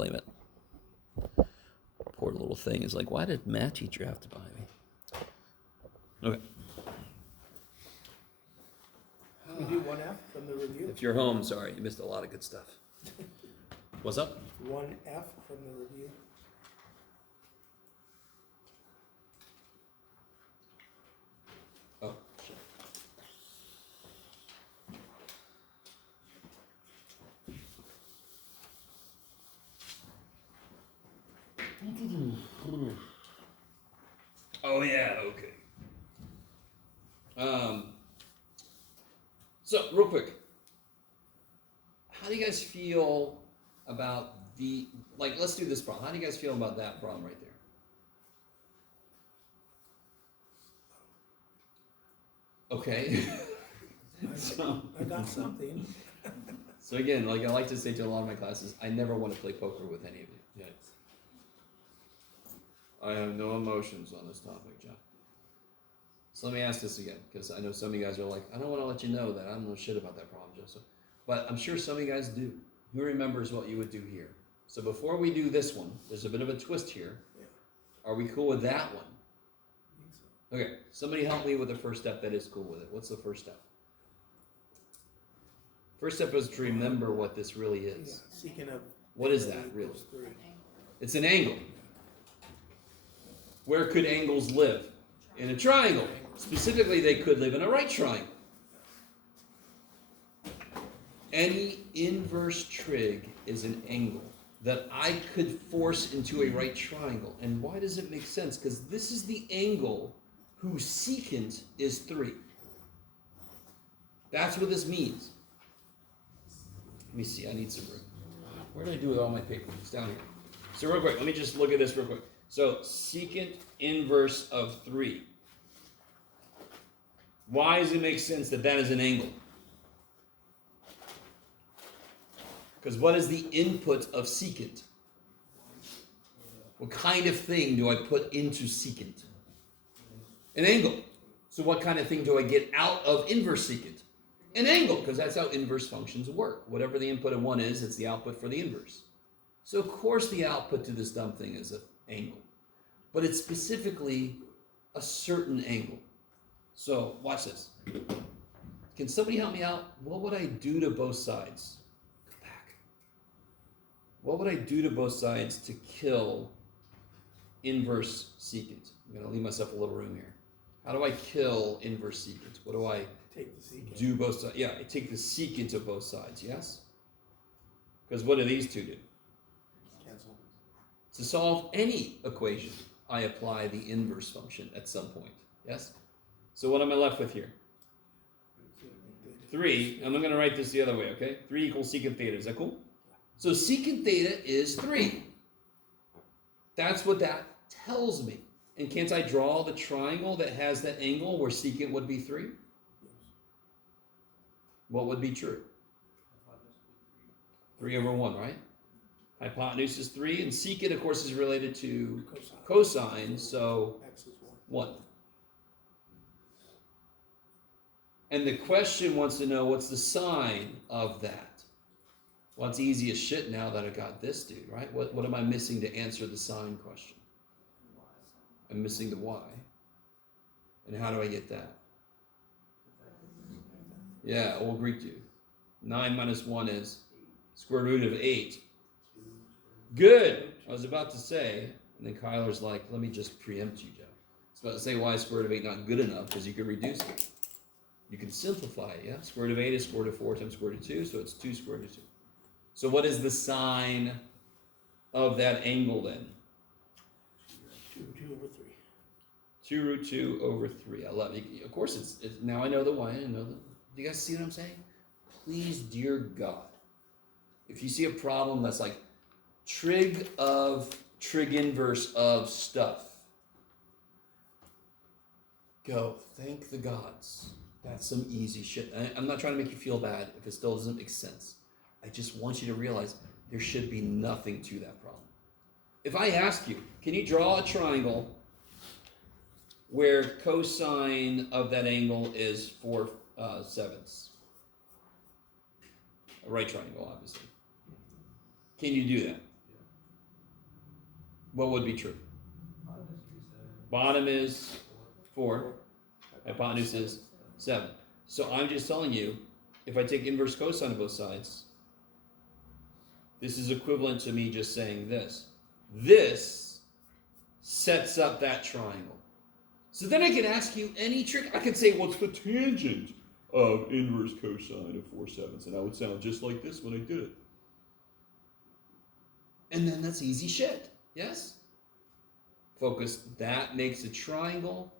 blame it. Poor little thing is like, why did math teacher have to buy me? Okay. We do 1F from the review. If you're home, sorry, you missed a lot of good stuff. What's up? 1F from the review. Oh, sure. Oh yeah, okay. So real quick, how do you guys feel about let's do this problem. How do you guys feel about that problem right there? Okay. I got something. So again, like I like to say to a lot of my classes, I never want to play poker with any of you. Yes. I have no emotions on this topic, Jeff. So let me ask this again, because I know some of you guys are like, I don't want to let you know that I don't know shit about that problem, Joseph. But I'm sure some of you guys do. Who remembers what you would do here? So before we do this one, there's a bit of a twist here. Yeah. Are we cool with that one? I think so. Okay, somebody help me with the first step that is cool with it. What's the first step? First step is to remember what this really Yeah, is. seeking a. What is that, really? equals 3. It's an angle. Where could angles live? In a triangle. Specifically, they could live in a right triangle. Any inverse trig is an angle that I could force into a right triangle. And why does it make sense? Because this is the angle whose secant is 3. That's what this means. Let me see, I need some room. Where did I do with all my paper? It's down here. So real quick, let me just look at this real quick. So secant inverse of 3. Why does it make sense that that is an angle? Because what is the input of secant? What kind of thing do I put into secant? An angle. So what kind of thing do I get out of inverse secant? An angle, because that's how inverse functions work. Whatever the input of one is, it's the output for the inverse. So of course the output to this dumb thing is an angle. But it's specifically a certain angle. So watch this. Can somebody help me out? What would I do to both sides? Go back. What would I do to both sides to kill inverse secant? I'm going to leave myself a little room here. How do I kill inverse secant? What do I Take the secant. do both sides? Yeah, I take the secant of both sides, yes? Because what do these two do? Cancel. To solve any equation, I apply the inverse function at some point, yes? So what am I left with here? 3, and I'm going to write this the other way, okay? 3 equals secant theta, is that cool? So secant theta is 3. That's what that tells me. And can't I draw the triangle that has that angle where secant would be 3? What would be true? 3 over 1, right? Hypotenuse is 3, and secant, of course, is related to cosine, so X is 1. And the question wants to know what's the sign of that. Well, it's easy as shit now that I got this dude, right? What am I missing to answer the sign question? I'm missing the y. And how do I get that? Yeah, old Greek dude. 9 minus 1 is square root of 8. Good. I was about to say, and then Kyler's like, let me just preempt you, Joe. I was about to say, why is square root of 8 not good enough? Because you can reduce it. You can simplify it, yeah? Square root of 8 is square root of 4 times square root of 2, so it's 2 square root of 2. So what is the sign of that angle then? 2 over 3. 2 root 2 over 3. I love it. Of course, it's now I know the y. I know the. Do you guys see what I'm saying? Please, dear God, if you see a problem that's like trig inverse of stuff, go, thank the gods. That's some easy shit. I'm not trying to make you feel bad if it still doesn't make sense. I just want you to realize there should be nothing to that problem. If I ask you, can you draw a triangle where cosine of that angle is 4 sevenths? A right triangle, obviously. Can you do that? What would be true? Bottom is 4. Hypotenuse is 7. So I'm just telling you, if I take inverse cosine of both sides, this is equivalent to me just saying this. This sets up that triangle. So then I can ask you any trick. I could say, what's the tangent of inverse cosine of 4/7? And I would sound just like this when I did it. And then that's easy shit. Yes? Focus. That makes a triangle.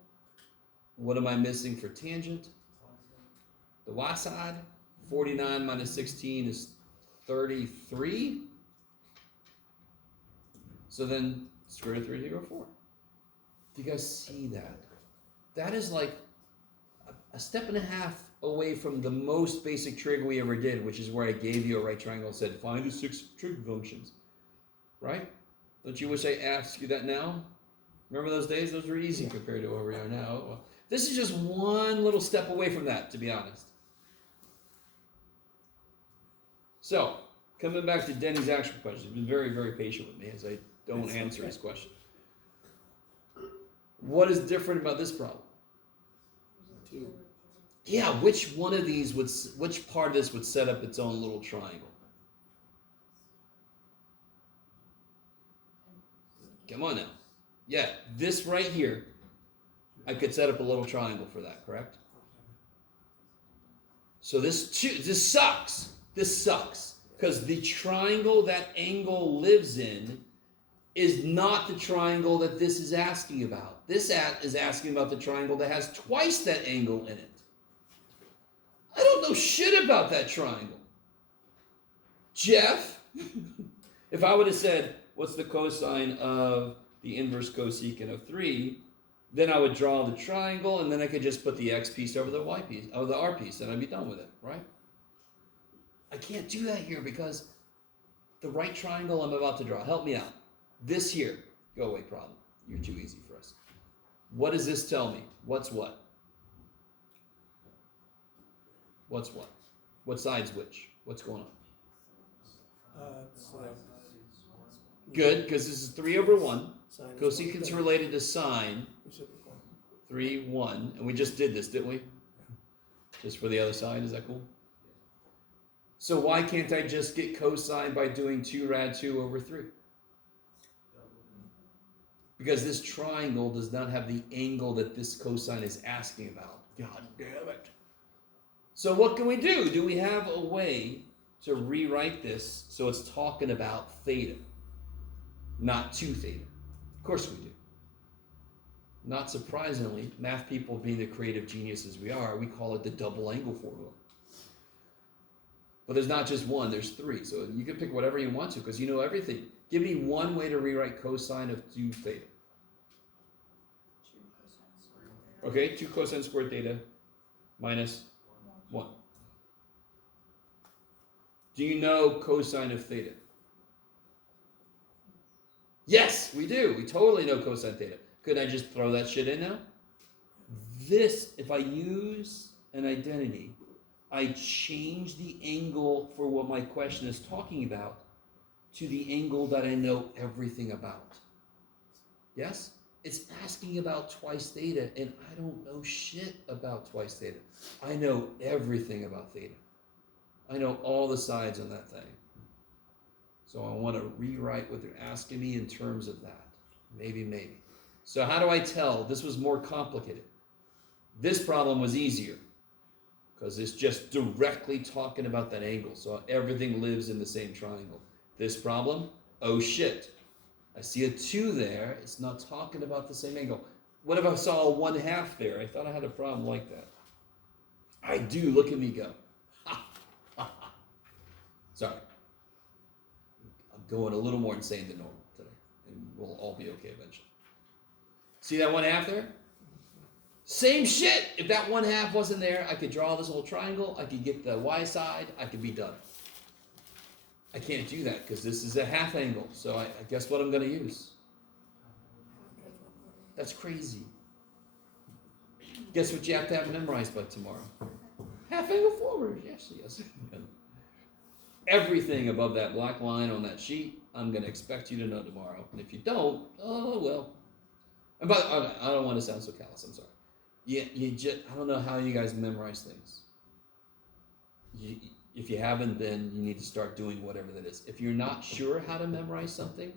What am I missing for tangent? The y side. 49 minus 16 is 33. So then square root of 3 over 4. Do you guys see that? That is like a step and a half away from the most basic trig we ever did, which is where I gave you a right triangle and said, find the 6 trig functions. Right? Don't you wish I asked you that now? Remember those days? Those were easy compared to where we are now. Well, this is just one little step away from that, to be honest. So, coming back to Denny's actual question, he's been very, very patient with me as I don't answer his question. What is different about this problem? 2. Yeah, which one of these which part of this would set up its own little triangle? Come on now. Yeah, this right here, I could set up a little triangle for that, correct? So this sucks. This sucks. Because the triangle that angle lives in is not the triangle that this is asking about. This is asking about the triangle that has twice that angle in it. I don't know shit about that triangle. Jeff, if I would have said, what's the cosine of the inverse cosecant of 3, then I would draw the triangle, and then I could just put the x piece over the y piece, over the r piece, and I'd be done with it, right? I can't do that here because the right triangle I'm about to draw, help me out. This here, go away problem. You're too easy for us. What does this tell me? What's what? What's what? What side's which? What's going on? Good, because this is 3 over 1. Cosecant's related to sine. 3, 1. And we just did this, didn't we? Just for the other side, is that cool? So why can't I just get cosine by doing 2 rad 2 over 3? Because this triangle does not have the angle that this cosine is asking about. God damn it. So what can we do? Do we have a way to rewrite this so it's talking about theta, not 2 theta? Of course we do. Not surprisingly, math people being the creative geniuses we are, we call it the double angle formula. But there's not just one, there's 3. So you can pick whatever you want to because you know everything. Give me one way to rewrite cosine of 2 theta. Okay, 2 cosine squared theta minus 1. Do you know cosine of theta? Yes, we do. We totally know cosine theta. Could I just throw that shit in now? This, if I use an identity, I change the angle for what my question is talking about to the angle that I know everything about. Yes? It's asking about twice theta, and I don't know shit about twice theta. I know everything about theta. I know all the sides on that thing. So I want to rewrite what they're asking me in terms of that. Maybe. So how do I tell? This was more complicated. This problem was easier because it's just directly talking about that angle. So everything lives in the same triangle. This problem, oh shit. I see a 2 there. It's not talking about the same angle. What if I saw a 1/2 there? I thought I had a problem like that. I do. Look at me go. Sorry. I'm going a little more insane than normal today. And we'll all be okay eventually. See that 1/2 there? Same shit. If that 1/2 wasn't there, I could draw this little triangle. I could get the y side. I could be done. I can't do that because this is a half angle. So I guess what I'm going to use. That's crazy. Guess what you have to have memorized by tomorrow? Half angle forward. Yes. Everything above that black line on that sheet, I'm going to expect you to know tomorrow. And if you don't, oh well. And by I don't want to sound so callous. I'm sorry. I don't know how you guys memorize things. If you haven't been, you need to start doing whatever that is. If you're not sure how to memorize something,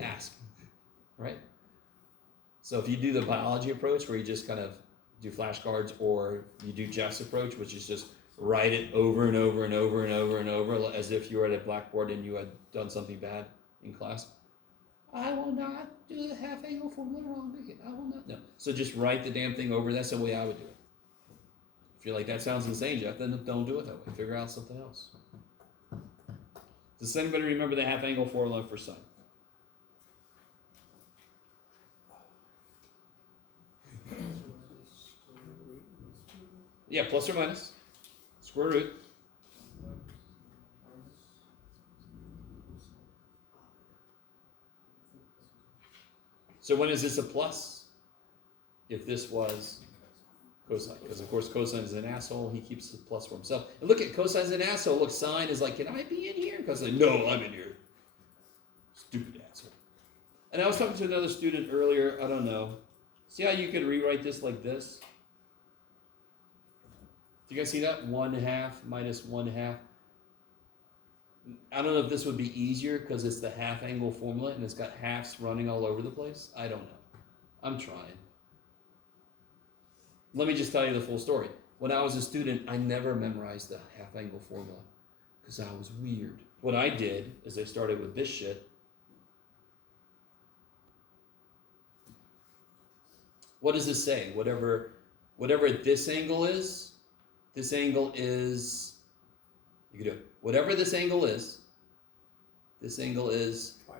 ask, right? So if you do the biology approach where you just kind of do flashcards, or you do Jeff's approach, which is just write it over and over and over and over and over as if you were at a blackboard and you had done something bad in class. I will not do the half angle formula wrong again. I will not. No. So just write the damn thing over. That's the way I would do it. If you're like, that sounds insane, Jeff, then don't do it that way. Figure out something else. Does anybody remember the half angle formula for sine? Yeah, plus or minus. Square root. So when is this a plus? If this was cosine. Because of course cosine is an asshole. He keeps the plus for himself. And look at cosine's an asshole. Look, sine is like, can I be in here? And cosine, no, I'm in here. Stupid asshole. And I was talking to another student earlier. I don't know. See how you could rewrite this like this? Do you guys see that? 1/2 minus 1/2. I don't know if this would be easier because it's the half angle formula and it's got halves running all over the place. I don't know. I'm trying. Let me just tell you the full story. When I was a student, I never memorized the half angle formula because I was weird. What I did is I started with this shit. What does this say? Whatever this angle is, you can do it. Whatever this angle is Twice.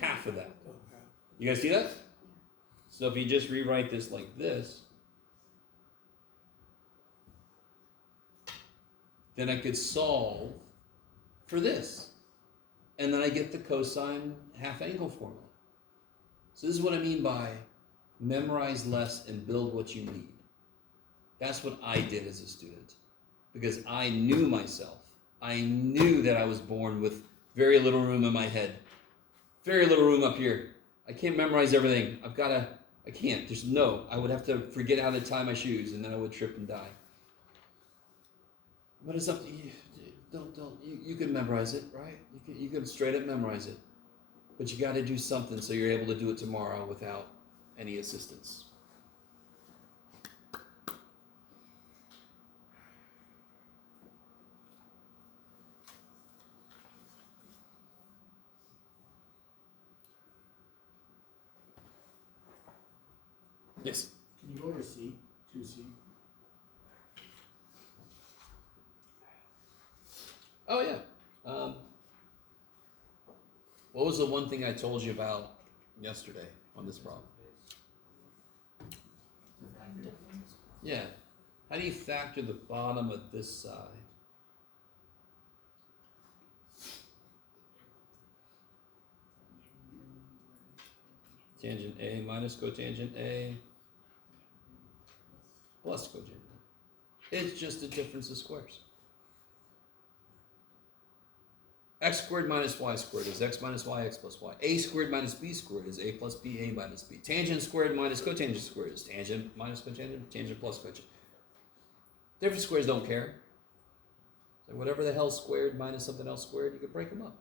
half of that. Oh, half. You guys see that? So if you just rewrite this like this, then I could solve for this. And then I get the cosine half angle formula. So this is what I mean by memorize less and build what you need. That's what I did as a student. Because I knew myself. I knew that I was born with very little room in my head. Very little room up here. I can't memorize everything. I can't. I would have to forget how to tie my shoes and then I would trip and die. But it's up to you. You can memorize it, right? You can straight up memorize it. But you got to do something so you're able to do it tomorrow without any assistance. Yes. Can you go to C? 2C? Oh yeah. What was the one thing I told you about yesterday on this problem? Yeah. How do you factor the bottom of this side? Tangent A minus cotangent A plus cotangent A. It's just a difference of squares. X squared minus y squared is x minus y, x plus y. A squared minus b squared is a plus b, a minus b. Tangent squared minus cotangent squared is tangent minus cotangent, tangent plus cotangent. Different squares don't care. So whatever the hell squared minus something else squared, you can break them up.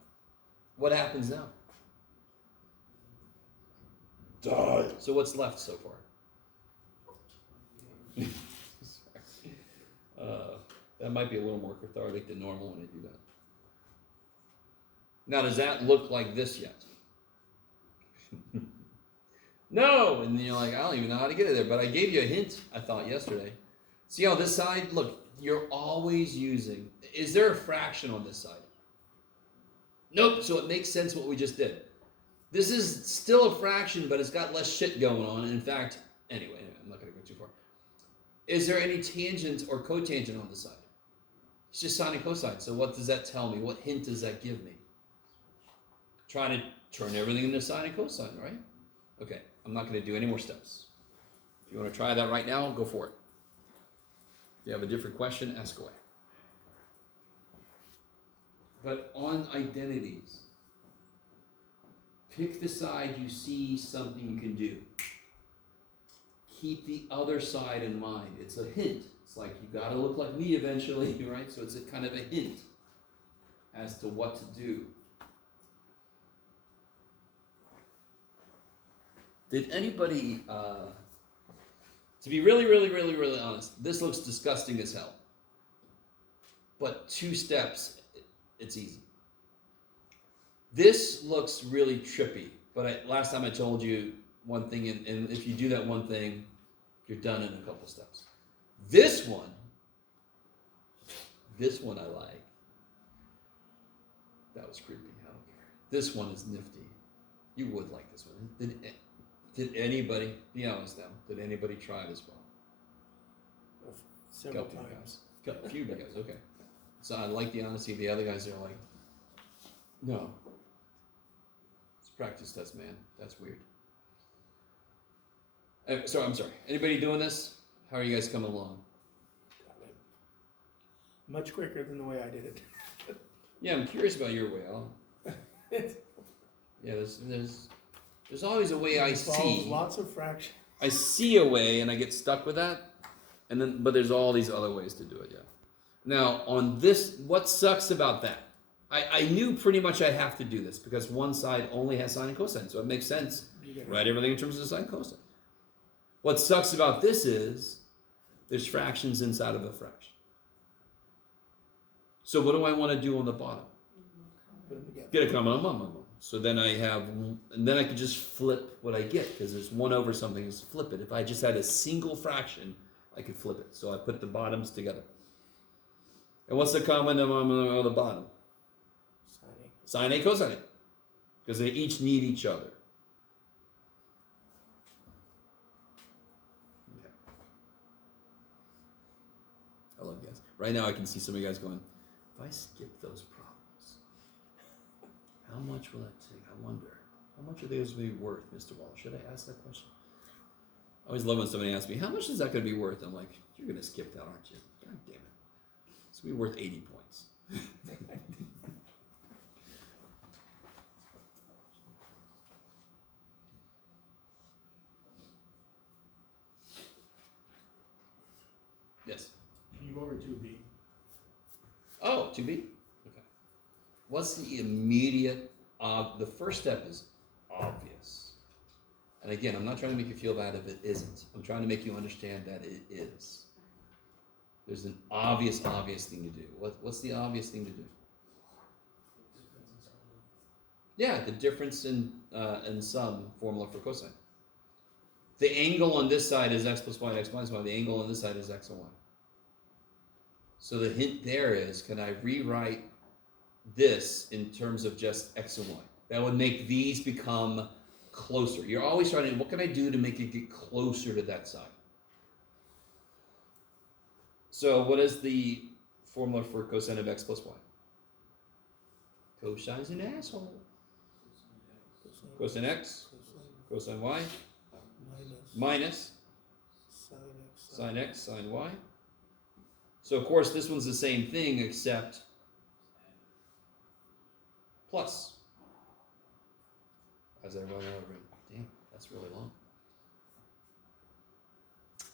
What happens now? Die. So what's left so far? That might be a little more cathartic than normal when I do that. Now, does that look like this yet? No! And then you're like, I don't even know how to get it there, but I gave you a hint, I thought, yesterday. See how this side, look, you're always using, is there a fraction on this side? Nope, so it makes sense what we just did. This is still a fraction, but it's got less shit going on. In fact, anyway, I'm not going to go too far. Is there any tangent or cotangent on the side? It's just sine and cosine. So what does that tell me? What hint does that give me? Trying to turn everything into sine and cosine, right? Okay, I'm not going to do any more steps. If you want to try that right now, go for it. If you have a different question, ask away. But on identities, pick the side you see something you can do. Keep the other side in mind. It's a hint. It's like you gotta look like me eventually, right? So it's a kind of a hint as to what to do. Did anybody, to be really, really, really, really honest, this looks disgusting as hell. But 2 steps, it's easy. This looks really trippy, but last time I told you one thing, and if you do that one thing, you're done in a couple steps. This one I like. That was creepy. I don't care. This one is nifty. You would like this one. Did anybody, be honest now, did anybody try this one? Several Couple times. guys. A few guys, okay. So I like the honesty. The other guys are like, no. It's a practice test, man. That's weird. So I'm sorry. Anybody doing this? How are you guys coming along? Got it. Much quicker than the way I did it. Yeah, I'm curious about your way. Yeah, there's always a way I Involves see. lots of fractions. I see a way and I get stuck with that, but there's all these other ways to do it. Yeah. Now on this, what sucks about that? I knew pretty much I have to do this because one side only has sine and cosine, so it makes sense. Write everything in terms of sine and cosine. What sucks about this is there's fractions inside of a fraction. So what do I want to do on the bottom? Put them together. Get a common denominator. So then I have, and then I can just flip what I get because there's 1 over something. Just flip it. If I just had a single fraction, I could flip it. So I put the bottoms together. And what's the common denominator on the bottom? Sine A, cosine A. Because they each need each other. Okay. I love you guys. Right now I can see some of you guys going, if I skip those problems, how much will that take? I wonder. How much are those going to be worth, Mr. Wallace? Should I ask that question? I always love when somebody asks me, how much is that going to be worth? I'm like, you're going to skip that, aren't you? God damn it. It's going to be worth 80 points. Yes. Can you go over 2B? Oh, 2B? Okay. What's the immediate, the first step is obvious. And again, I'm not trying to make you feel bad if it isn't. I'm trying to make you understand that it is. There's an obvious thing to do. What's the obvious thing to do? Yeah, the difference in sum formula for cosine. The angle on this side is x plus y and x minus y. The angle on this side is x and y. So the hint there is, can I rewrite this in terms of just x and y? That would make these become closer. You're always trying to, what can I do to make it get closer to that side? So what is the formula for cosine of x plus y? Cosine's an asshole. Cosine x, cosine y, minus sine x, sine y. So of course this one's the same thing except plus. As I run over, damn, that's really long.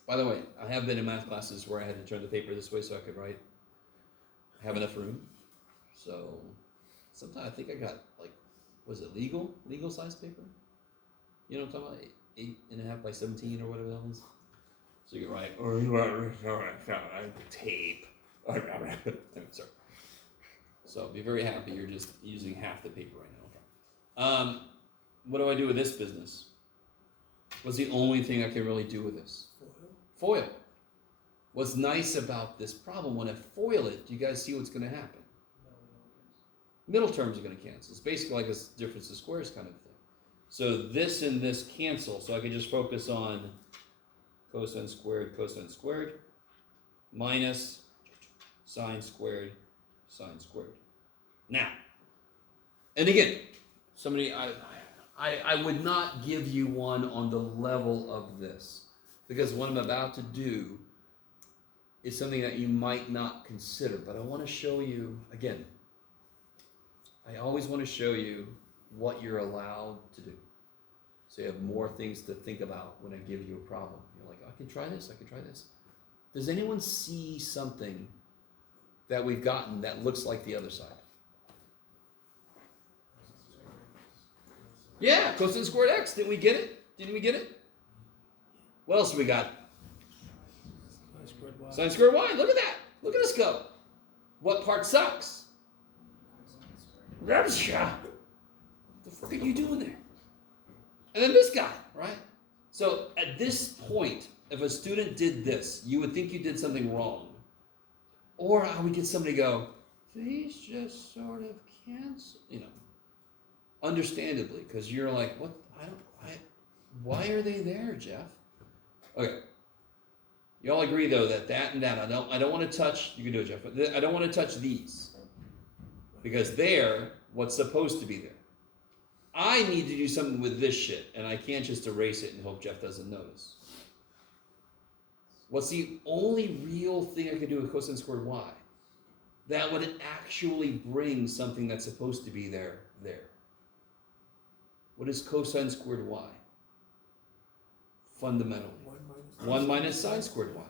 By the way, I have been in math classes where I had to turn the paper this way so I could write. I have enough room. So sometimes I think I got like, was it legal size paper? You know what I'm talking about? 8.5 by 17 or whatever that was. So you can write, tape. I'm sorry. So be very happy you're just using half the paper right now. Okay. What do I do with this business? What's the only thing I can really do with this? Foil. What's nice about this problem, when I foil it, do you guys see what's going to happen? Middle terms are going to cancel. It's basically like a difference of squares kind of thing. So this and this cancel, so I can just focus on cosine squared, minus sine squared, sine squared. Now, and again, somebody, I would not give you one on the level of this, because what I'm about to do is something that you might not consider, but I want to show you, again, I always want to show you what you're allowed to do. So you have more things to think about when I give you a problem. You're like, I can try this, I can try this. Does anyone see something that we've gotten that looks like the other side? Yeah, cosine squared x. Didn't we get it? Didn't we get it? What else do we got? Sine squared y. Look at that. Look at us go. What part sucks? What the fuck are you doing there? And then this guy, right? So at this point, if a student did this, you would think you did something wrong. Or I would get somebody go, these just sort of cancel, understandably, because you're like, what? Why are they there, Jeff? Okay. You all agree though that and that I don't want to touch. You can do it, Jeff. But I don't want to touch these because they're what's supposed to be there. I need to do something with this shit, and I can't just erase it and hope Jeff doesn't notice. What's the only real thing I could do with cosine squared y? That would actually bring something that's supposed to be there. What is cosine squared y? Fundamentally. 1 minus sine squared y.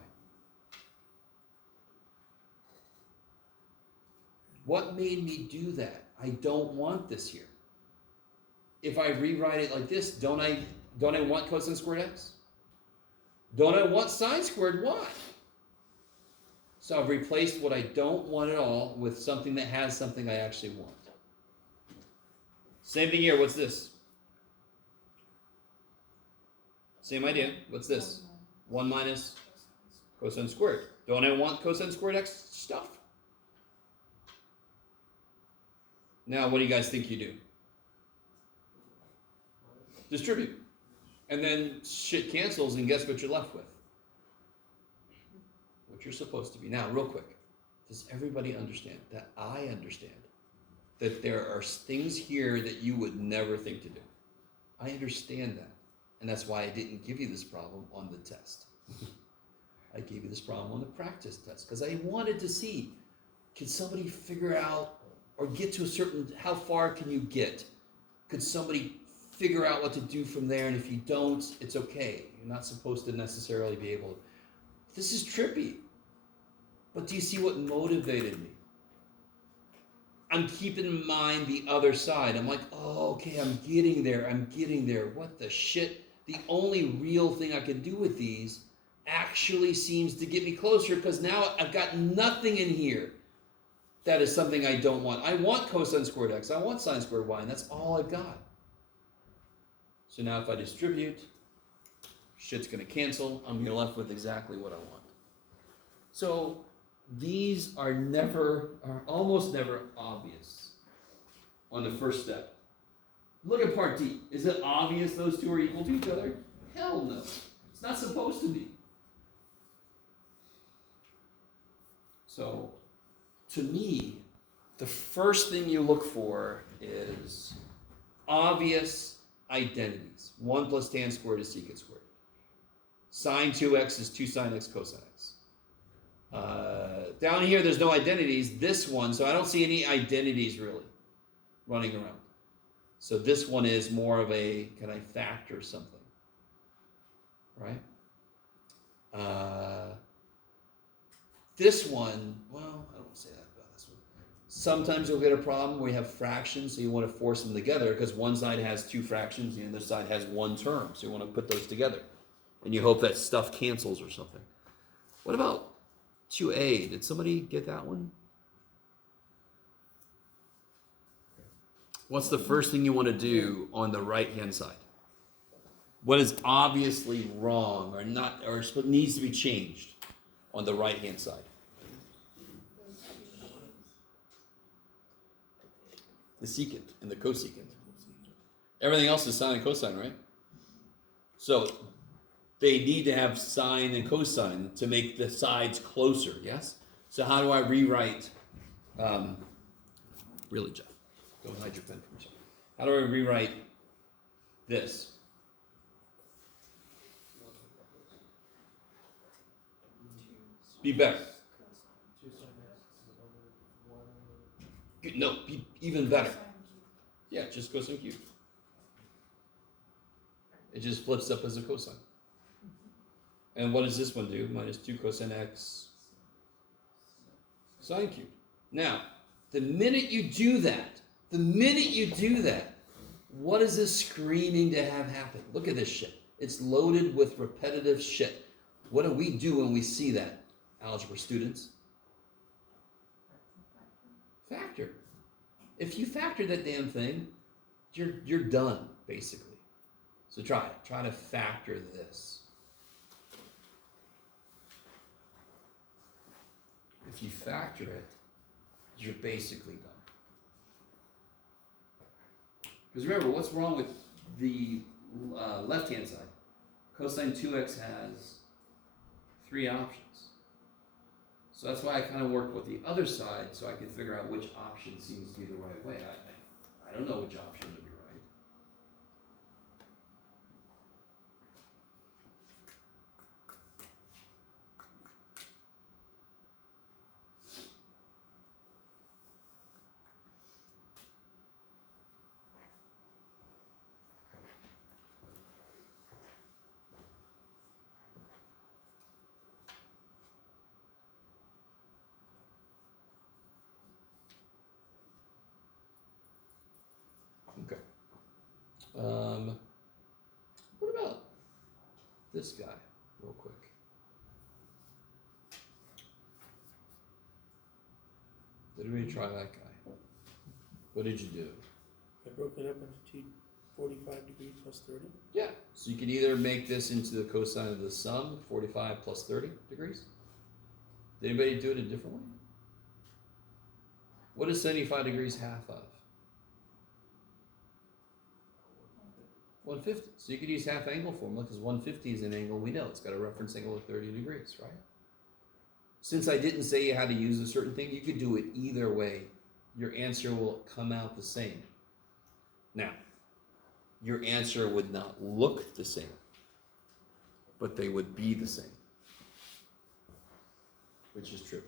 What made me do that? I don't want this here. If I rewrite it like this, don't I want cosine squared x? Don't I want sine squared y? So I've replaced what I don't want at all with something that has something I actually want. Same thing here. What's this? Same idea. What's this? 1 minus cosine squared. Don't I want cosine squared x stuff? Now, what do you guys think you do? Distribute. And then shit cancels, and guess what you're left with? What you're supposed to be. Now, real quick, does everybody understand that I understand that there are things here that you would never think to do? I understand that. And that's why I didn't give you this problem on the test. I gave you this problem on the practice test because I wanted to see, can somebody figure out or get to a certain, how far can you get? Could somebody figure out what to do from there? And if you don't, it's okay. You're not supposed to necessarily be able to. This is trippy. But do you see what motivated me? I'm keeping in mind the other side. I'm like, oh, okay, I'm getting there. What the shit? The only real thing I can do with these actually seems to get me closer because now I've got nothing in here that is something I don't want. I want cosine squared x. I want sine squared y, and that's all I've got. So now if I distribute, shit's going to cancel. I'm left with exactly what I want. So these are almost never obvious on the first step. Look at part D. Is it obvious those two are equal to each other? Hell no. It's not supposed to be. So, to me, the first thing you look for is obvious identities. 1 plus tan squared is secant squared. Sine 2x is 2 sine x cosine x. Down here, there's no identities. This one, so I don't see any identities really running around. So this one is more of a, can I factor something? Right? This one, well, I don't say that about this one. Sometimes you'll get a problem where you have fractions, so you want to force them together because one side has 2 fractions, the other side has 1 term. So you want to put those together. And you hope that stuff cancels or something. What about 2a? Did somebody get that one? What's the first thing you want to do on the right-hand side? What is obviously wrong or not, or needs to be changed on the right-hand side? The secant and the cosecant. Everything else is sine and cosine, right? So they need to have sine and cosine to make the sides closer, yes? So how do I rewrite, really, Jeff? Don't hide your pen from me. How do I rewrite this? Be better. No, be even better. Yeah, just cosine cubed. It just flips up as a cosine. And what does this one do? Minus 2 cosine x sine cubed. Now, the minute you do that, what is this screaming to have happen? Look at this shit. It's loaded with repetitive shit. What do we do when we see that, algebra students? Factor. If you factor that damn thing, you're done, basically. So try it. Try to factor this. If you factor it, you're basically done. Because remember, what's wrong with the left-hand side? Cosine 2x has 3 options. So that's why I kind of worked with the other side so I could figure out which option seems to be the right way. I don't know which option would be right. Okay. What about this guy, real quick? Did we try that guy? What did you do? I broke it up into 45 degrees plus 30. Yeah. So you could either make this into the cosine of the sum, 45 plus 30 degrees. Did anybody do it a different way? What is 75 degrees half of? 150. So you could use half angle formula because 150 is an angle we know. It's got a reference angle of 30 degrees, right? Since I didn't say you had to use a certain thing, you could do it either way. Your answer will come out the same. Now, your answer would not look the same, but they would be the same, which is true.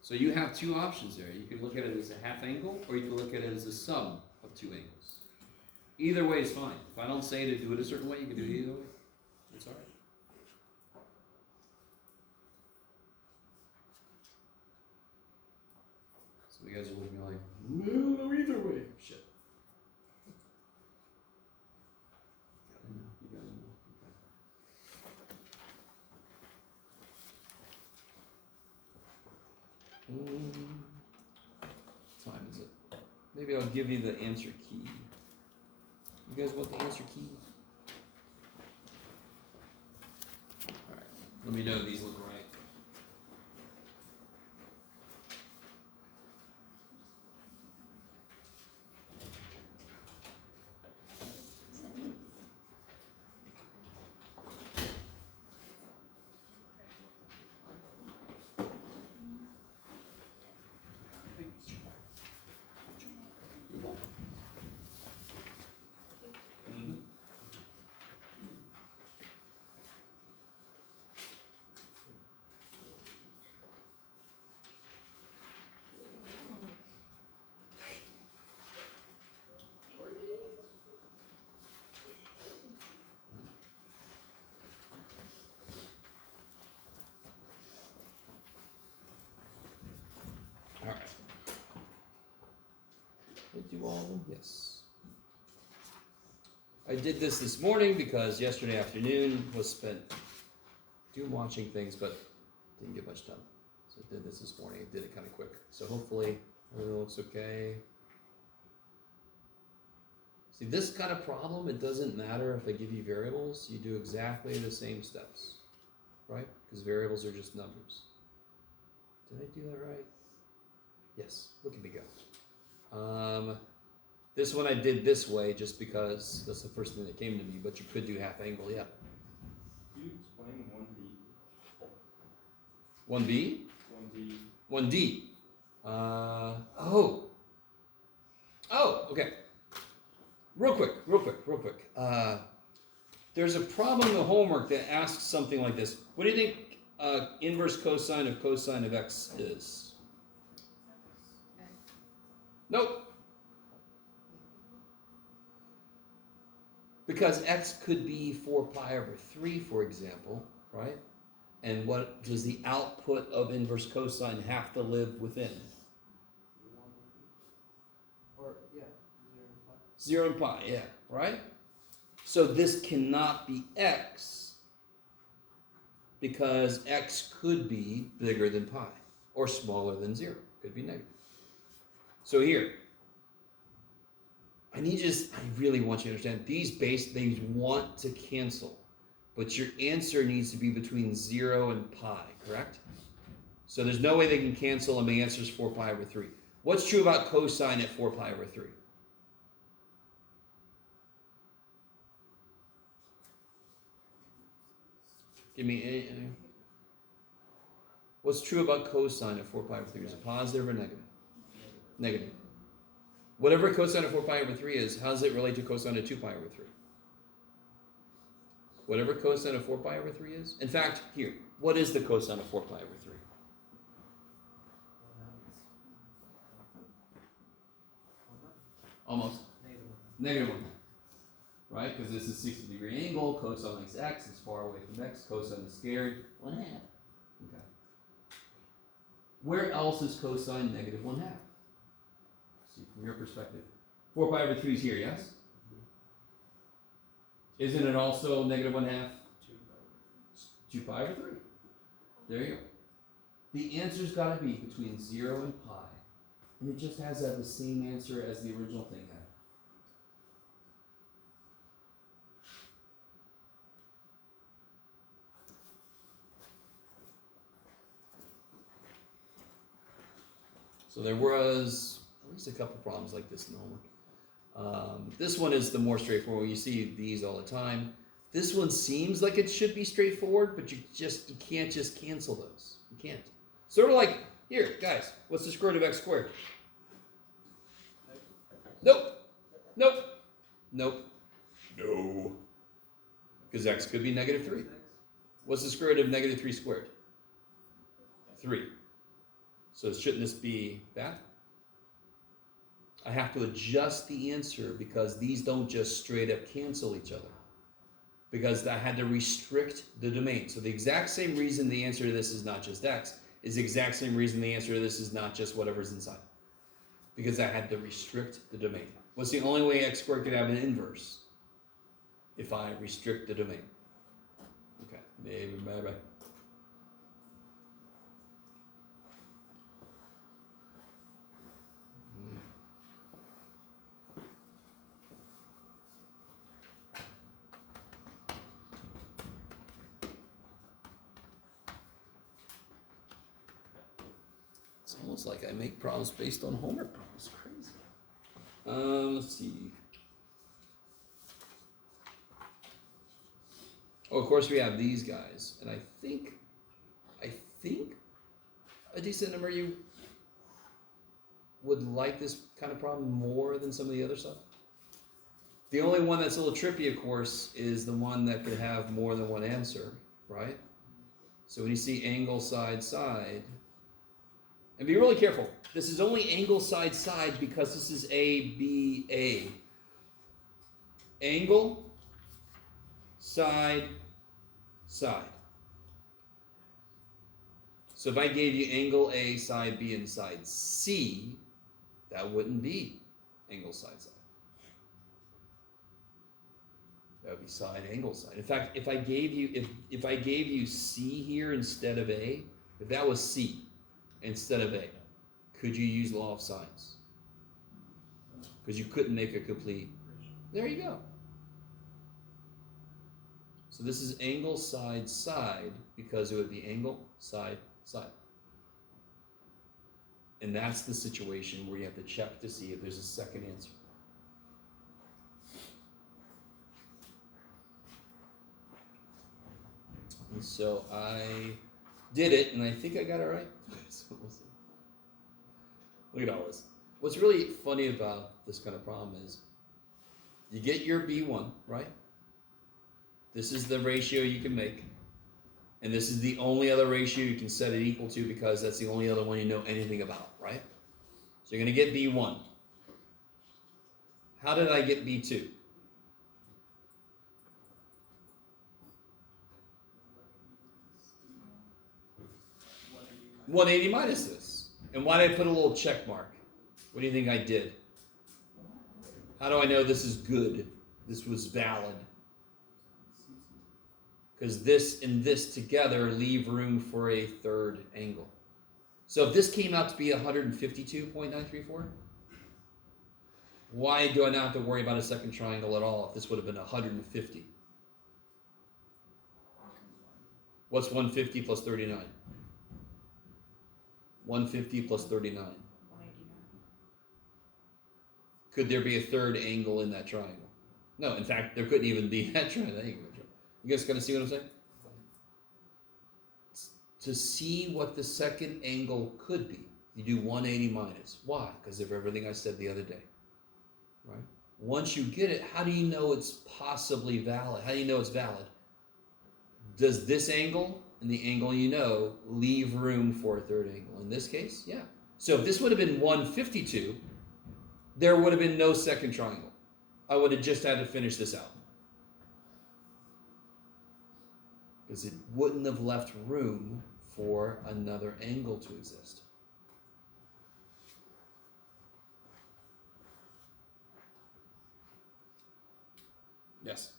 So you have 2 options there. You can look at it as a half angle, or you can look at it as a sum of 2 angles. Either way is fine. If I don't say to do it a certain way, you can do it either way. It's all right. So you guys are looking like, no, either way. Shit. You guys know. Okay. What time is it? Maybe I'll give you the answer key. You guys want the answer key? Alright, let me know if these look right. You're welcome. Alright. Did I do all of them? Yes. I did this morning because yesterday afternoon was spent doing watching things, but didn't get much done. So I did this morning. I did it kind of quick. So hopefully everything looks okay. See, this kind of problem, it doesn't matter if I give you variables. You do exactly the same steps, right? Because variables are just numbers. Did I do that right? Yes, look at me go. This one I did this way just because that's the first thing that came to me, but you could do half angle, yeah. Can you explain 1B? 1B? 1D. 1D. Okay. Real quick. There's a problem in the homework that asks something like this. What do you think inverse cosine of x is? Nope. Because x could be 4 pi over 3, for example, right? And what does the output of inverse cosine have to live within? Or, yeah, 0 and pi, yeah, right? So this cannot be x because x could be bigger than pi or smaller than 0. Could be negative. So here, I really want you to understand they want to cancel, but your answer needs to be between 0 and pi, correct? So there's no way they can cancel and my answer is 4 pi over 3. What's true about cosine at 4 pi over 3? Give me any. What's true about cosine at 4 pi over 3? Is it positive or negative? Negative. Whatever cosine of 4 pi over 3 is, how does it relate to cosine of 2 pi over 3? Whatever cosine of 4 pi over 3 is. In fact, here, what is the cosine of 4 pi over 3? Almost. Negative 1 half. Right? Because this is 60-degree angle, cosine is x, it's far away from x, cosine is scared, 1 half. Okay. Where else is cosine negative 1 half? See, from your perspective. 4 pi over 3 is here, yes? Isn't it also negative 1 half? 2 pi over 3. There you go. The answer's got to be between 0 and pi. And it just has to have the same answer as the original thing had. So there was at least a couple problems like this in the homework. This one is the more straightforward. You see these all the time. This one seems like it should be straightforward, but you can't just cancel those. You can't. Sort of like, here, guys, what's the square root of x squared? Nope. Nope. Nope. No. Because x could be negative 3. What's the square root of negative 3 squared? 3. So shouldn't this be that? I have to adjust the answer because these don't just straight up cancel each other. Because I had to restrict the domain. So the exact same reason the answer to this is not just x is the exact same reason the answer to this is not just whatever's inside. Because I had to restrict the domain. What's the only way x squared could have an inverse? If I restrict the domain. Okay, maybe. It's almost like I make problems based on homework problems. Crazy. Let's see. Oh, of course we have these guys, and I think a decent number of you would like this kind of problem more than some of the other stuff. The only one that's a little trippy, of course, is the one that could have more than one answer, right? So when you see angle side side, and be really careful. This is only angle side side because this is A, B, A. Angle, side, side. So if I gave you angle A, side B, and side C, that wouldn't be angle side side. That would be side angle side. In fact, if I gave you C here instead of A, if that was C instead of A, could you use law of sines? Because you couldn't make a complete. There you go. So this is angle side side because it would be angle side side. And that's the situation where you have to check to see if there's a second answer. And so I did it, and I think I got it right. So we'll see. Look at all this. What's really funny about this kind of problem is you get your B1, right? This is the ratio you can make. And this is the only other ratio you can set it equal to because that's the only other one you know anything about, right? So you're going to get B1. How did I get B2? 180 minus this. And why did I put a little check mark? What do you think I did? How do I know this is good? This was valid. Because this and this together leave room for a third angle. So if this came out to be 152.934, why do I not have to worry about a second triangle at all if this would have been 150? What's 150 plus 39? 150 plus 39. Could there be a third angle in that triangle? No, in fact, there couldn't even be that triangle. You guys kind of see what I'm saying? To see what the second angle could be, you do 180 minus. Why? Because of everything I said the other day. Right? Once you get it, how do you know it's possibly valid? How do you know it's valid? Does this angle and the angle you know leave room for a third angle? In this case, yeah. So if this would have been 152, there would have been no second triangle. I would have just had to finish this out. Because it wouldn't have left room for another angle to exist. Yes?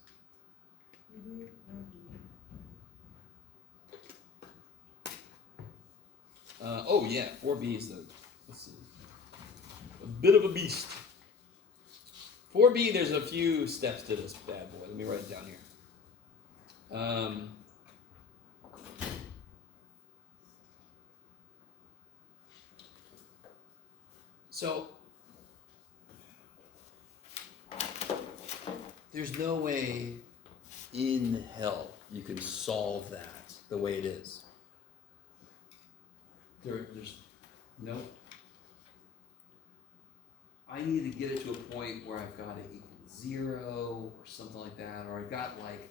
Oh yeah, 4B is the, let's see, a bit of a beast. 4B, there's a few steps to this bad boy. Let me write it down here. So, there's no way in hell you can solve that the way it is. There's no. I need to get it to a point where I've got it equal 0 or something like that, or I've got like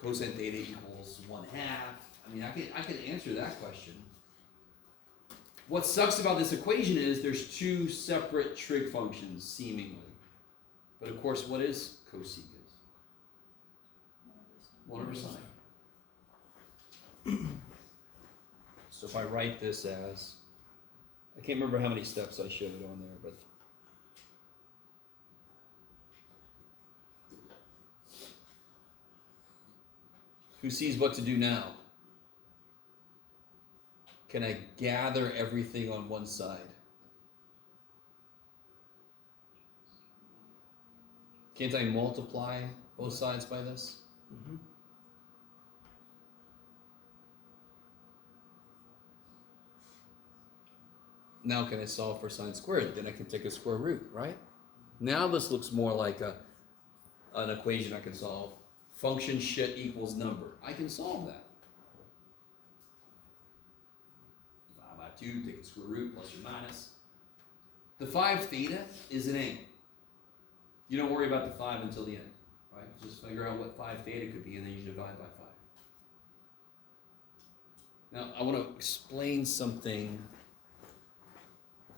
cosine theta equals 1/2. I mean, I can answer that question. What sucks about this equation is there's two separate trig functions, seemingly. But of course, what is cosecant? 1 over sine. So if I write this as, I can't remember how many steps I showed on there, but who sees what to do now? Can I gather everything on one side? Can't I multiply both sides by this? Mm-hmm. Now can I solve for sine squared? Then I can take a square root, right? Now this looks more like an equation I can solve. Function shit equals number. I can solve that. 5/2, take a square root, plus or minus. The 5 theta is an angle. You don't worry about the 5 until the end, right? Just figure out what 5 theta could be, and then you divide by 5. Now, I want to explain something.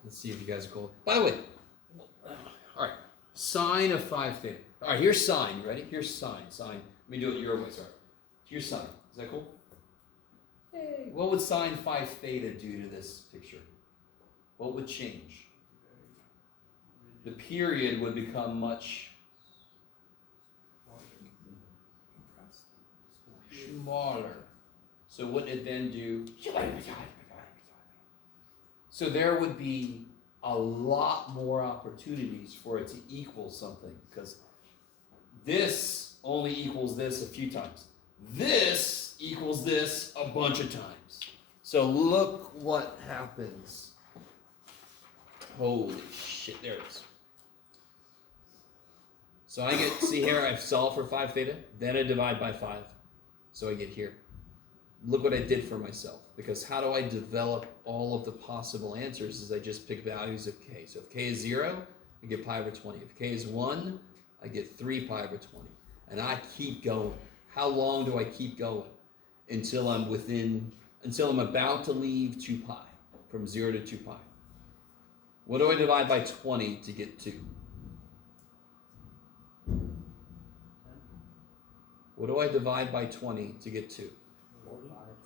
Let's see if you guys are cool. By the way, all right, sine of 5 theta. All right, here's sine. You ready? Here's sine. Sine. Let me do it your way. Sorry. Here's sine. Is that cool? Hey. What would sine 5 theta do to this picture? What would change? The period would become much smaller. So wouldn't it then do? So there would be a lot more opportunities for it to equal something, because this only equals this a few times. This equals this a bunch of times. So look what happens. Holy shit, there it is. So I get, see here, I've solved for 5 theta, then I divide by 5. So I get here. Look what I did for myself. Because how do I develop all of the possible answers is I just pick values of k. So if k is 0, I get pi over 20. If k is 1, I get 3 pi over 20. And I keep going. How long do I keep going? Until I'm about to leave 2 pi. From 0 to 2 pi. What do I divide by 20 to get 2? What do I divide by 20 to get 2?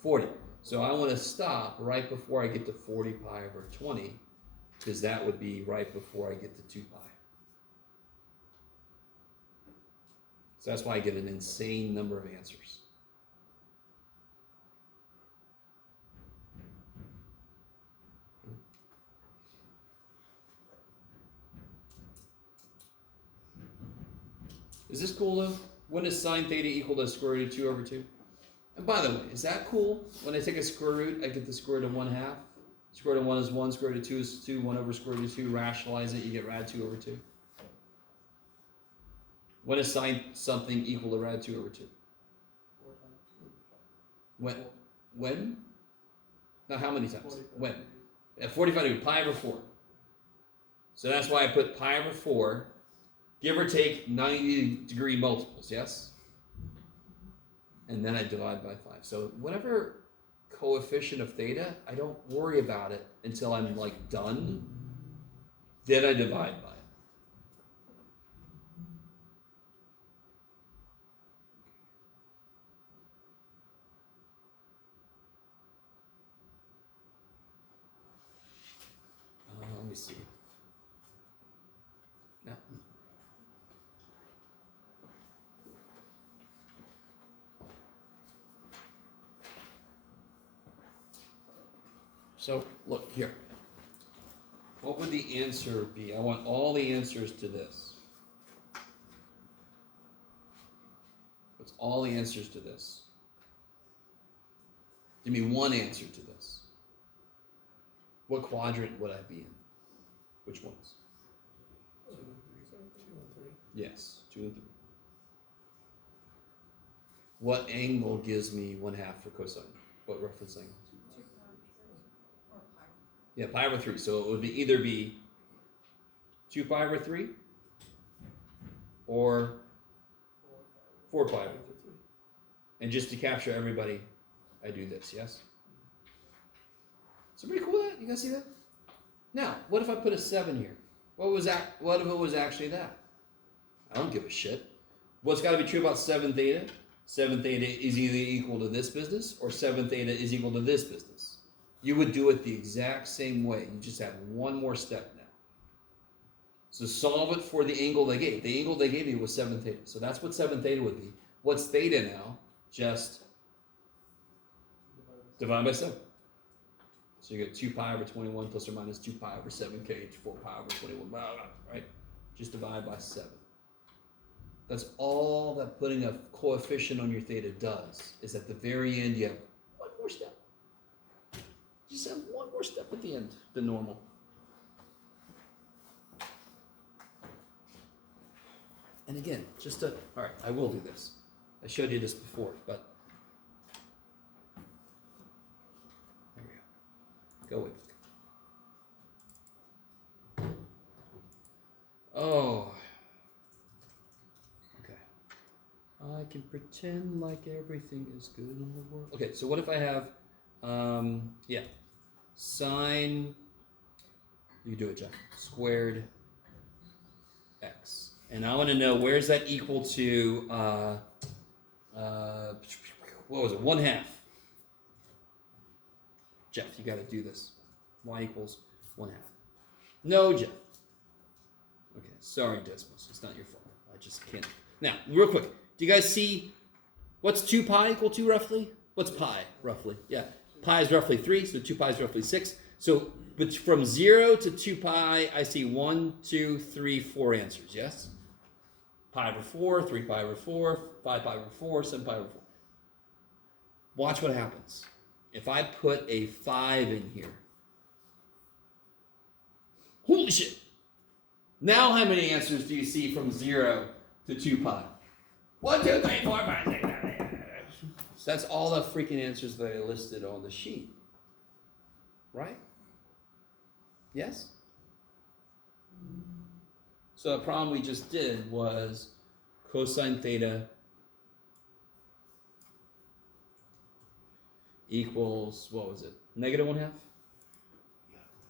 40. So I want to stop right before I get to 40 pi over 20, because that would be right before I get to 2 pi. So that's why I get an insane number of answers. Is this cool though? When is sine theta equal to square root of 2 over 2? And by the way, is that cool? When I take a square root, I get the square root of 1/2. Square root of 1 is 1, square root of 2 is 2, 1 over square root of 2. Rationalize it, you get rad 2 over 2. When is sine something equal to rad 2 over 2? When? Now how many times? When? At 45 degrees, pi over 4. So that's why I put pi over 4, give or take 90-degree multiples, yes? And then I divide by 5. So whatever coefficient of theta, I don't worry about it until I'm like done. Then I divide by it. Let me see. No. So look here. What would the answer be? I want all the answers to this. What's all the answers to this? Give me one answer to this. What quadrant would I be in? Which ones? 2 and 3. Yes, 2 and 3. What angle gives me 1/2 for cosine? What reference angle? Yeah, pi over 3. So it would be either be 2 pi over 3 or 4 pi over 3. And just to capture everybody, I do this, yes? So pretty cool that? You guys see that? Now, what if I put a 7 here? What if it was actually that? I don't give a shit. What's got to be true about 7 theta? 7 theta is either equal to this business or 7 theta is equal to this business. You would do it the exact same way. You just have one more step now. So solve it for the angle they gave. The angle they gave you was 7 theta. So that's what 7 theta would be. What's theta now? Just divide by 7. So you get 2 pi over 21 plus or minus 2 pi over 7k, 4 pi over 21, blah, blah, right? Just divide by 7. That's all that putting a coefficient on your theta does, is at the very end you have one more step. Just have one more step at the end than normal. And again, all right, I will do this. I showed you this before, but there we go. Go with it. Oh. Okay. I can pretend like everything is good in the world. Okay, so what if I have, sine, you do it, Jeff, squared x. And I want to know, where's that equal to, what was it, 1/2. Jeff, you got to do this. Y equals 1/2. No, Jeff. Okay, sorry, Desmos. It's not your fault. I just can't. Now, real quick. Do you guys see what's 2 pi equal to roughly? What's pi roughly? Yeah, pi is roughly 3, so 2 pi is roughly 6. So but from 0 to 2 pi, I see 1, 2, 3, 4 answers, yes? Pi over 4, 3 pi over 4, 5 pi over 4, 7 pi over 4. Watch what happens. If I put a 5 in here, holy shit! Now how many answers do you see from 0 to 2 pi? 1, 2, 3, 4, 5, 6, 7, 8. So that's all the freaking answers that I listed on the sheet. Right? Yes? So the problem we just did was cosine theta equals, what was it? Negative 1/2?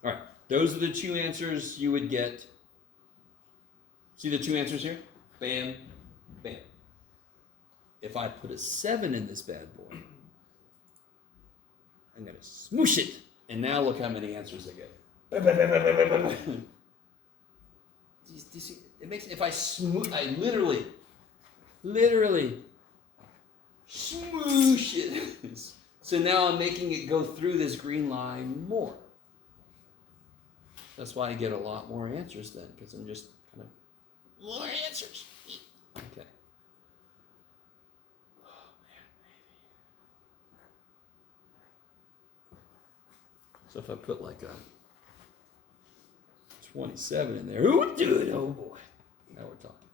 All right. Those are the two answers you would get. See the two answers here? Bam, bam. If I put a 7 in this bad boy, I'm going to smoosh it. And now look how many answers I get. It makes, if I smoosh, I literally smoosh it. So now I'm making it go through this green line more. That's why I get a lot more answers then, because I'm just kind of more answers. Okay. Oh, man. So if I put like a 27 in there, who would do it? Oh boy. Now we're talking.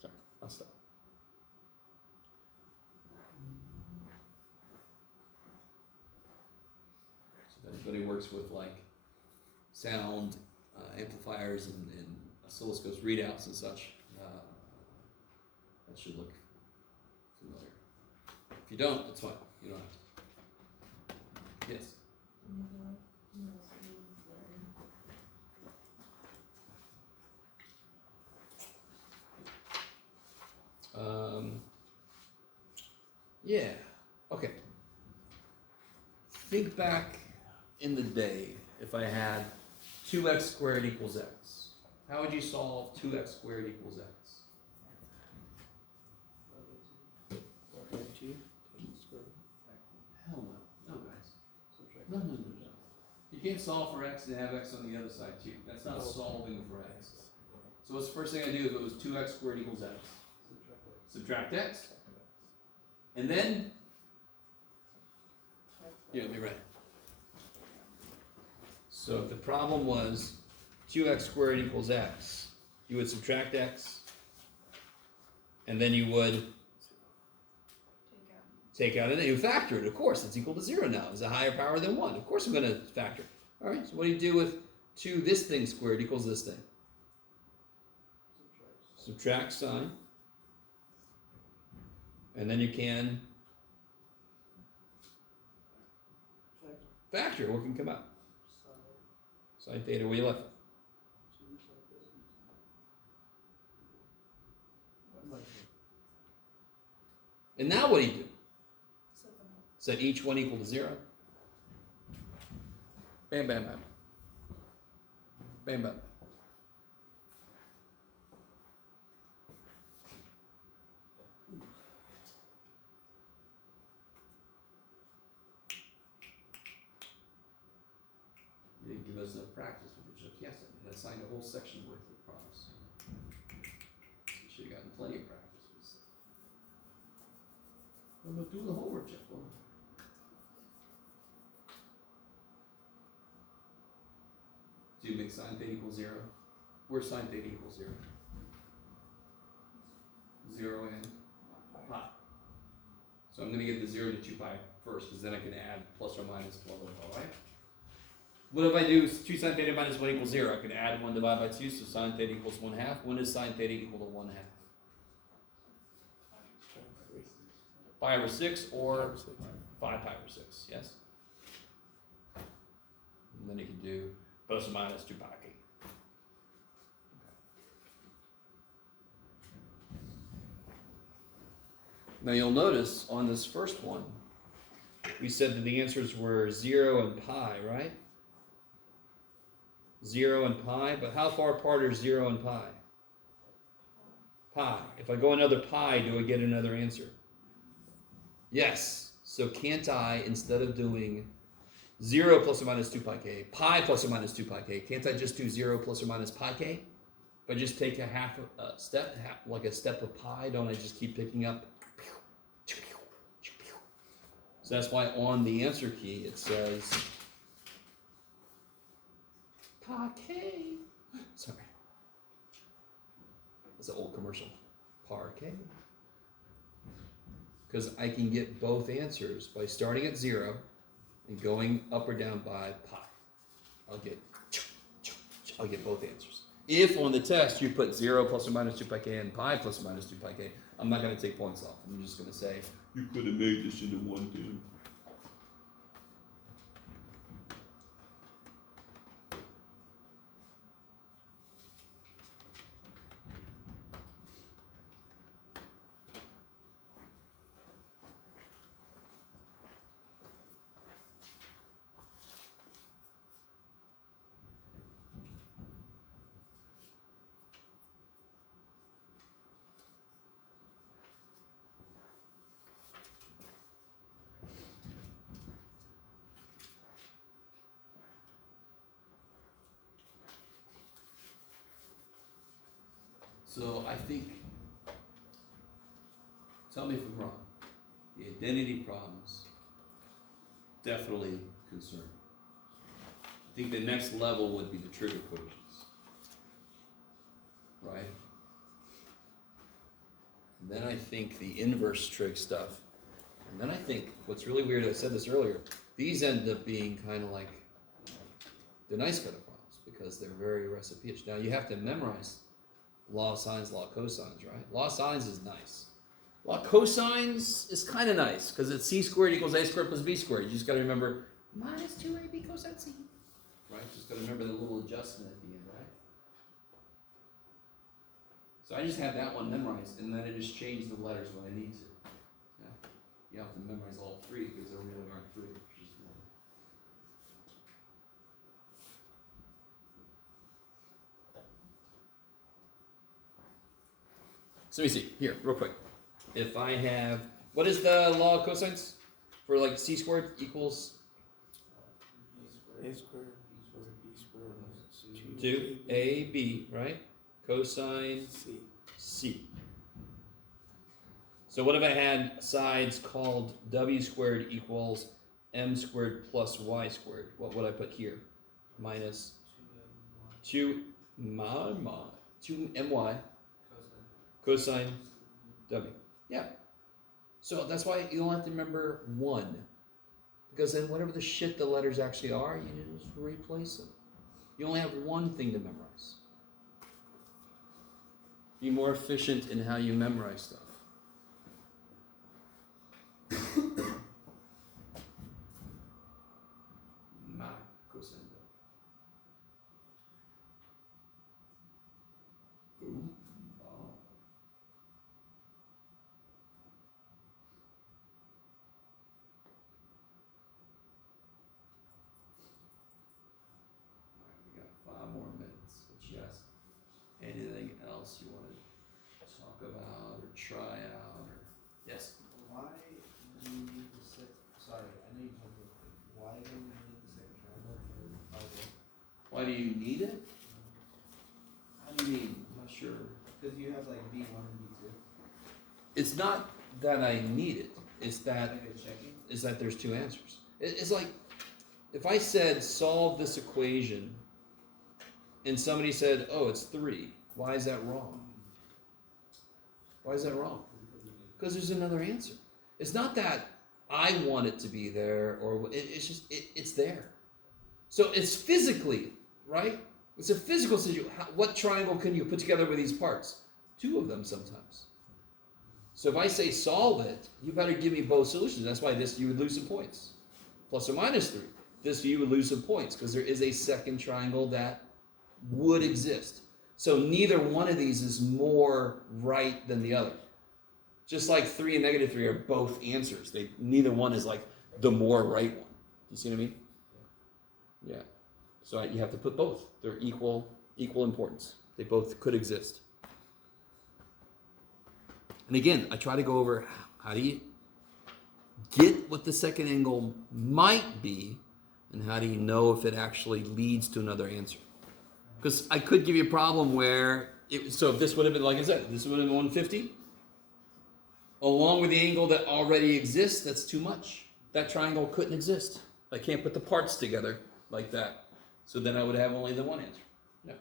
Sorry, I'll stop. So if anybody works with like sound amplifiers and oscilloscopes readouts and such, that should look familiar. If you don't, that's fine. You don't have to. Yes. Yeah. Okay. Think back in the day if I had 2x squared equals x. How would you solve 2x squared equals x? Hell no. No, guys. No. You can't solve for x and have x on the other side too. That's not solving for x. So what's the first thing I do if it was 2x squared equals x? Subtract x. And then, let me write. So if the problem was 2x squared equals x, you would subtract x, and then you would take out you factor it, of course. It's equal to 0 now. It's a higher power than 1. Of course I'm going to factor. All right, so what do you do with 2 this thing squared equals this thing? Subtract sign. And then you can factor. What can come out? Sine theta, where you left? And now what do you do? Set each one equal to 0. Bam, bam, bam. Bam, bam. You didn't give us enough practice with the yes, I assigned a whole section worth of problems. You should have gotten plenty of practice with this. I'm going to do the homework, Jeff. Do you make sine theta equals 0? Where's sine theta equals 0? 0 and pi. So I'm going to get the 0 to 2 pi first, because then I can add plus or minus 12 over, all right? What if I do 2 sine theta minus 1 equals 0? I can add 1 divided by 2, so sine theta equals 1/2. When is sine theta equal to 1/2? Pi over 6 or 5 pi over 6, yes? And then you can do plus or minus 2 pi k. Now you'll notice on this first one, we said that the answers were 0 and pi, right? 0 and pi, but how far apart are 0 and pi? Pi. If I go another pi, do I get another answer? Yes. So can't I, instead of doing 0 plus or minus 2 pi k, pi plus or minus 2 pi k, can't I just do 0 plus or minus pi k? If I just take a step, like a step of pi, don't I just keep picking up? So that's why on the answer key it says pi k. Sorry. That's an old commercial. Par k. Because I can get both answers by starting at 0 and going up or down by pi. I'll get both answers. If on the test you put 0 plus or minus 2 pi k and pi plus or minus 2 pi k, I'm not going to take points off. I'm just going to say, you could have made this into one thing. So I think, tell me if I'm wrong, the identity problems definitely concern. I think the next level would be the trig equations. Right? And then I think the inverse trig stuff. And then I think what's really weird, I said this earlier, these end up being kind of like the nice kind of problems because they're very recipe-ish. Now you have to memorize law of sines, law of cosines, right? Law of sines is nice. Law of cosines is kind of nice because it's c squared equals a squared plus b squared. You just got to remember minus 2ab cosine c. Right? Just got to remember the little adjustment at the end, right? So I just have that one memorized, and then I just change the letters when I need to. Yeah? You have to memorize all three because there really aren't three. There's just one. So let me see here, real quick. If I have, what is the law of cosines for like c squared equals A squared, B squared, 2ab, right? Cosine C. c. So what if I had sides called w squared equals m squared plus y squared? What would I put here? Minus 2 my cosine w. Yeah. So that's why you don't have to remember 1. Because then whatever the shit the letters actually are, you just replace them. You only have one thing to memorize. Be more efficient in how you memorize stuff. Ma cosine. Ooh. Oh. We got 5 more minutes. But yes, anything else you want to talk about or try out or yes? Why do you need the sorry, I know you told me, why do you need the second triangle for algebra? Why do you need it? How do you mean? I'm not sure. Because you have like B1 and B2. It's not that I need it. It's that Like a checking? is that there's 2 answers. It's like if I said solve this equation and somebody said, oh, it's 3. Why is that wrong? Why is that wrong? Because there's another answer. It's not that I want it to be there or it's just it's there. So it's physically, right? It's a physical situation. What triangle can you put together with these parts? 2 of them sometimes. So if I say solve it, you better give me both solutions. That's why this you would lose some points. Plus or minus 3. This you would lose some points because there is a second triangle that would exist. So neither one of these is more right than the other. Just like 3 and negative 3 are both answers. Neither one is like the more right one. You see what I mean? Yeah. So you have to put both. They're equal importance. They both could exist. And again, I try to go over how do you get what the second angle might be, and how do you know if it actually leads to another answer? Because I could give you a problem where, so if this would have been, like I said, this would have been 150, along with the angle that already exists, that's too much. That triangle couldn't exist. I can't put the parts together like that. So then I would have only the one answer. Yeah.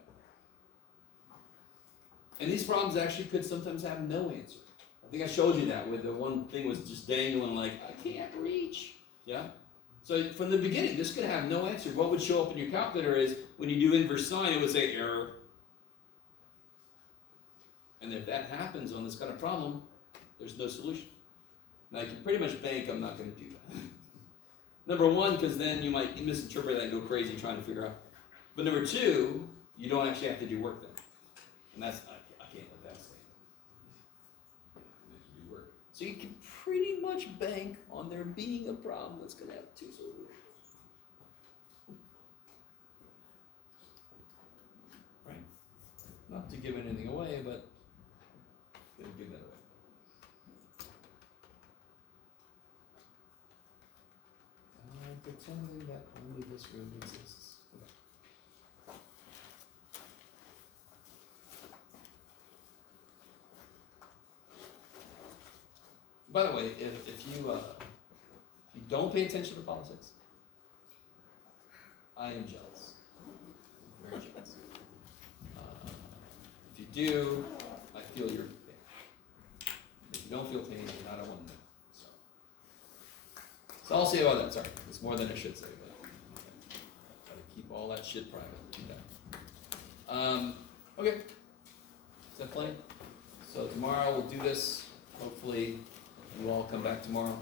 And these problems actually could sometimes have no answer. I think I showed you that with the one thing was just dangling like, I can't reach. Yeah? So from the beginning, this could have no answer. What would show up in your calculator is when you do inverse sine, it would say error. And if that happens on this kind of problem, there's no solution. Now you can pretty much bank I'm not going to do that. Number 1, because then you might misinterpret that and go crazy trying to figure out. But number 2, you don't actually have to do work then. And that's, I can't let that stand. You have to do work. So you can pretty much bank on there being a problem that's going to have 2 solutions. Right? Not to give anything away, but going to give that away. I'm pretending that only this room exists. Okay. By the way, if you don't pay attention to politics, I am jealous. Very jealous. If you do, I feel your pain. If you don't feel pain, then I don't want to know. So I'll say about that. Sorry, it's more than I should say, but try to keep all that shit private. Okay. Is that plenty? So tomorrow we'll do this. Hopefully you all come back tomorrow.